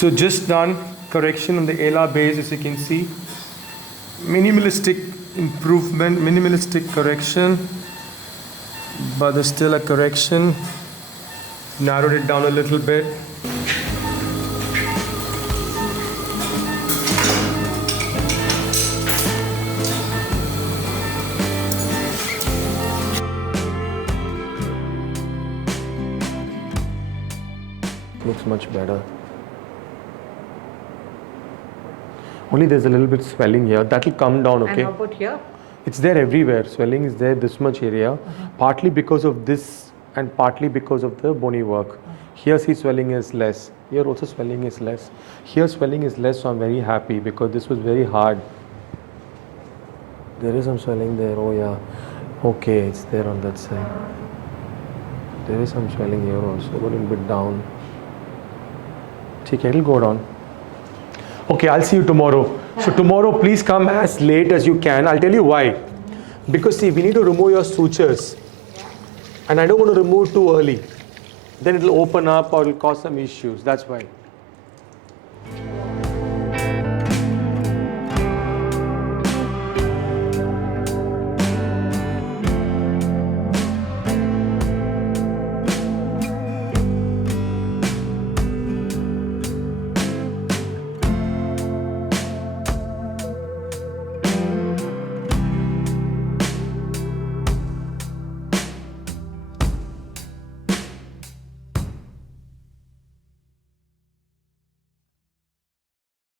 So just done correction on the alar base, as you can see. Minimalistic improvement, minimalistic correction, but there's still a correction. Narrowed it down a little bit. Looks much better. Only there's a little bit swelling here. That will come down, okay? And how about here? It's there everywhere. Swelling is there, this much area. Partly because of this and partly because of the bony work. Here, see, swelling is less. Here also swelling is less. Here swelling is less, so I'm very happy because this was very hard. There is some swelling there. Oh yeah. Okay, it's there on that side. There is some swelling here also. Go a little bit down. Okay, it'll go down. Okay, I'll see you tomorrow. So tomorrow, please come as late as you can. I'll tell you why. Because see, we need to remove your sutures. And I don't want to remove too early. Then it'll open up or it'll cause some issues. That's why.